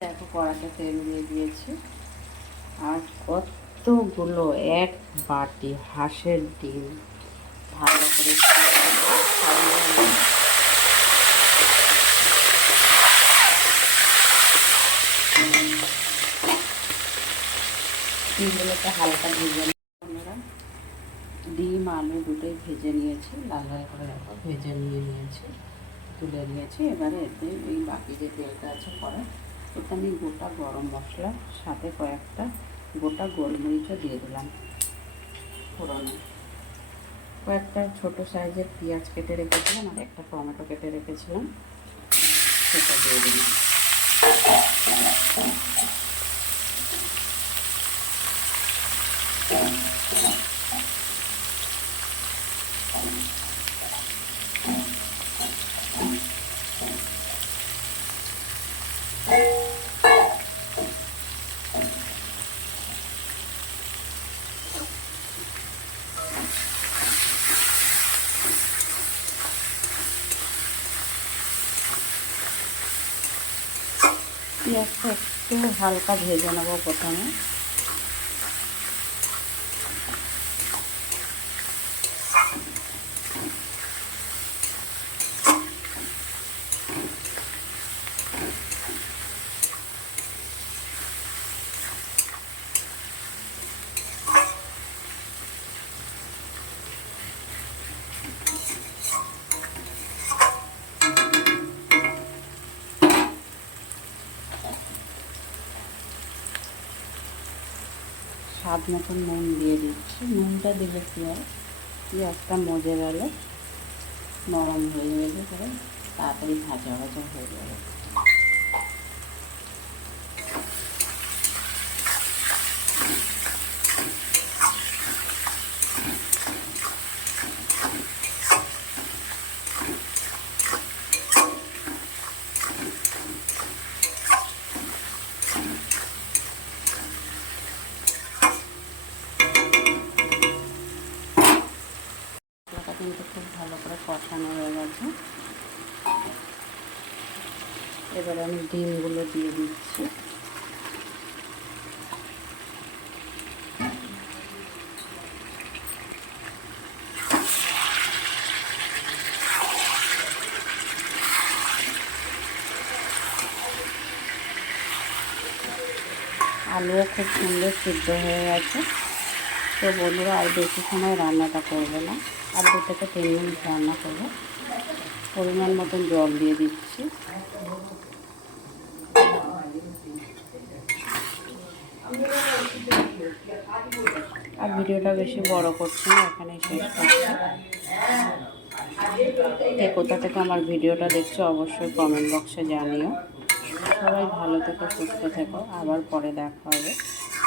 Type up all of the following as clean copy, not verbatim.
দেখো কড়াতে তেল দিয়ে দিয়েছি, আর কতগুলো, এক বাটি হাঁসের ডিম ভালো করে ডিমগুলোতে হালকা ভেজে আমরা ডিম আলু দুটোই ভেজে নিয়েছি, লাল লাল করে দেখো ভেজে নিয়েছি, তুলে নিয়েছি। এবারে এতে এই বাকি যে তেলটা আছে কড়া, এতে আমি গোটা গরম মশলা সাথে কয়েকটা গোটা গোলমরিচও দিয়ে দিলাম ফোড়নে। কয়েকটা ছোট সাইজের পেঁয়াজ কেটে রেখেছিলাম আর একটা টমেটো কেটে রেখেছিলাম, সেটা দিয়ে দিলাম। পেঁয়াজটা একটু হালকা ভেজে নেবো প্রথমে। স্বাদ মতন নুন দিয়ে দিচ্ছি। নুনটা দিলে কী হয়, পেঁয়াজটা মজে গেলে নরম হয়ে গেলে পরে তাড়াতাড়ি ভাজা ভাজা হয়ে যাবে। মশলাটা কিন্তু খুব ভালো করে কষানো হয়ে গেছে। এবারে আমি ডিমগুলো দিয়ে দিচ্ছি। আলুও খুব সুন্দর সিদ্ধ হয়ে গেছে। তো বন্ধুরা আর বেশি সময় রান্নাটা করবে না, আর 2 থেকে 3 মিনিট রান্না করবো। পরিমাণ মতন জল দিয়ে দিচ্ছি। আর ভিডিওটা বেশি বড় করছি না, এখানেই শেষ করছি। কে কোথা থেকে আমার ভিডিওটা দেখছো অবশ্যই কমেন্ট বক্সে জানিও। সবাই ভালো থেকো, সুস্থ থেকো। আবার পরে দেখা হবে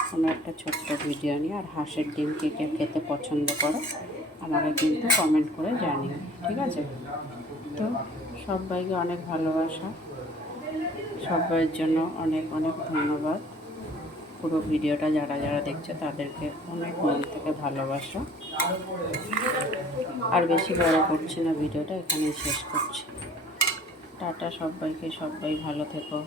কোনো একটা ছোট্ট ভিডিও নিয়ে। আর হাঁসের ডিম কে কে খেতে পছন্দ করো আমাকে কিন্তু কমেন্ট করে জানিও, ঠিক আছে? তো সবাইকে অনেক ভালোবাসা, সবাইয়ের জন্য অনেক অনেক ধন্যবাদ। পুরো ভিডিওটা যারা যারা দেখছে তাদেরকে অনেক মন থেকে ভালোবাসা। আর বেশি বড় করছি না, ভিডিওটা এখানেই শেষ করছি। টাটা সবাইকে, সবাই ভালো থেকো।